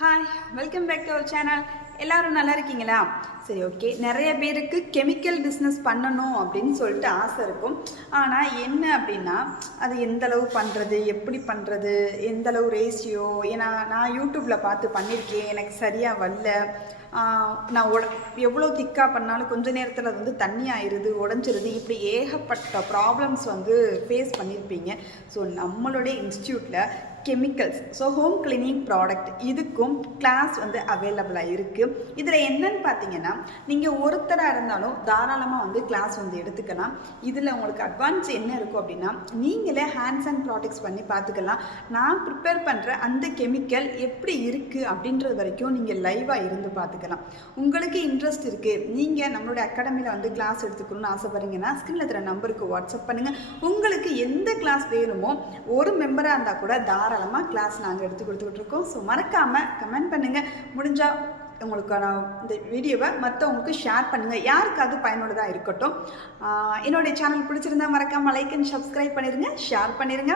Hi, welcome back to our channel. எல்லாரும் நல்லா இருக்கீங்களா? சரி, ஓகே. நிறைய பேருக்கு கெமிக்கல் பிஸ்னஸ் பண்ணணும் அப்படின்னு சொல்லிட்டு ஆசை இருக்கும். ஆனால் என்ன அப்படின்னா, அது எந்தளவு பண்ணுறது, எப்படி பண்ணுறது, எந்தளவு ரேஷியோ, ஏன்னா நான் யூடியூப்பில் பார்த்து பண்ணியிருக்கேன், எனக்கு சரியாக வரல. நான் எவ்வளோ திக்காக பண்ணாலும் கொஞ்ச நேரத்தில் அது வந்து தண்ணி ஆயிடுது, உடஞ்சிருது. இப்படி ஏகப்பட்ட ப்ராப்ளம்ஸ் வந்து ஃபேஸ் பண்ணியிருப்பீங்க. ஸோ நம்மளுடைய இன்ஸ்டியூட்டில் chemicals, so home cleaning product, இதுக்கும் கிளாஸ் வந்து அவைலபிளாக இருக்குது. இதில் என்னன்னு பார்த்தீங்கன்னா, நீங்கள் ஒருத்தராக இருந்தாலும் தாராளமாக வந்து கிளாஸ் வந்து எடுத்துக்கலாம். இதில் உங்களுக்கு அட்வான்ஸ் என்ன இருக்கும் அப்படின்னா, நீங்களே ஹேண்ட்ஸ் அண்ட் ப்ராடக்ட்ஸ் பண்ணி பார்த்துக்கலாம். நான் ப்ரிப்பேர் பண்ணுற அந்த கெமிக்கல் எப்படி இருக்குது அப்படின்றது வரைக்கும் நீங்கள் லைவாக இருந்து பார்த்துக்கலாம். உங்களுக்கு இன்ட்ரெஸ்ட் இருக்குது, நீங்கள் நம்மளுடைய அகாடமியில் வந்து கிளாஸ் எடுத்துக்கணும்னு ஆசைப்படுறீங்கன்னா, ஸ்க்ரீனில் தர நம்பருக்கு வாட்ஸ்அப் பண்ணுங்கள். உங்களுக்கு எந்த கிளாஸ் வேணுமோ, ஒரு மெம்பராக இருந்தால் கூட தாராளமாக கிளாஸ் நாங்கள் எடுத்து கொடுத்துக்கிட்டு இருக்கோம். ஸோ மறக்காமல் கமெண்ட் பண்ணுங்கள். முடிஞ்சால் உங்களுக்கான இந்த வீடியோவை மற்றவங்களுக்கு ஷேர் பண்ணுங்கள், யாருக்காவது பயனுள்ளதாக இருக்கட்டும். என்னுடைய சேனல் பிடிச்சிருந்தா மறக்காமல் லைக் அண்ட் சப்ஸ்கிரைப் பண்ணிடுங்க, ஷேர் பண்ணிடுங்க.